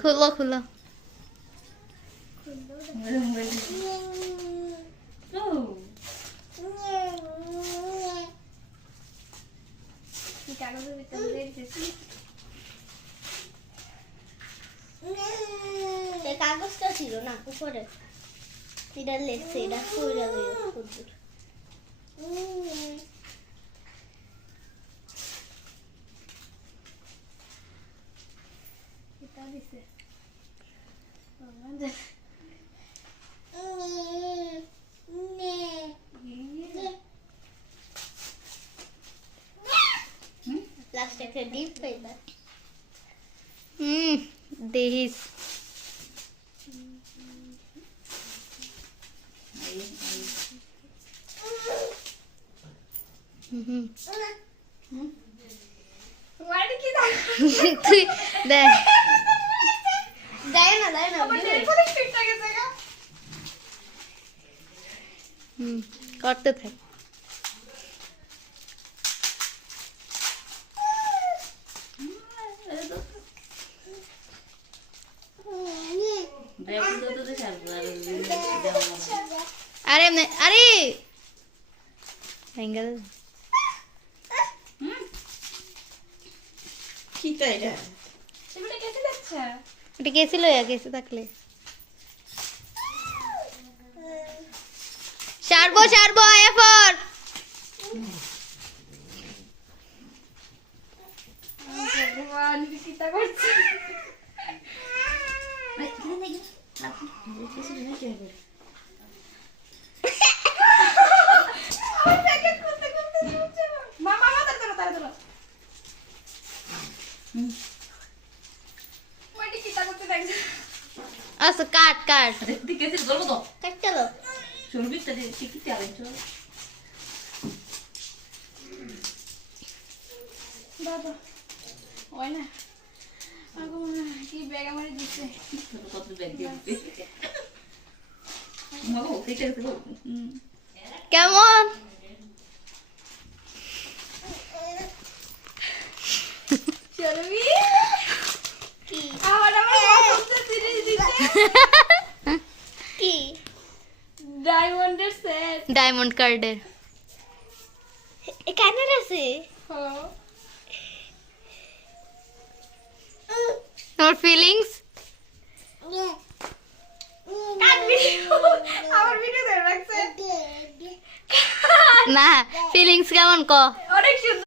খুলো খুলো কাগজটা ছিল না উপরে, এটা লেখছে, এটা কইরা লইও হুজুর। এটা দিছে লাস্ট একটা ডিপ পেপার। দেহিস তুই দেখ দেয় না করতে থাক। আরে আরে অ্যাঙ্গেল এটা গেছিল গেছে থাকলে সারবো সারবো এফর আচ্ছা কাট কাট কাটতে দাও। বাবা ওই না আগো কি ব্যাগ আমারে দিছে কেমন চলবি কি আমার পছন্দের জিনিস দিতে কি ডায়মন্ডের সেট ডায়মন্ড কার্ডের এখানে আছে তোমার ফিলিংস আমার ভিডিও ধরে রাখছে না ফিলিংস কেমন ক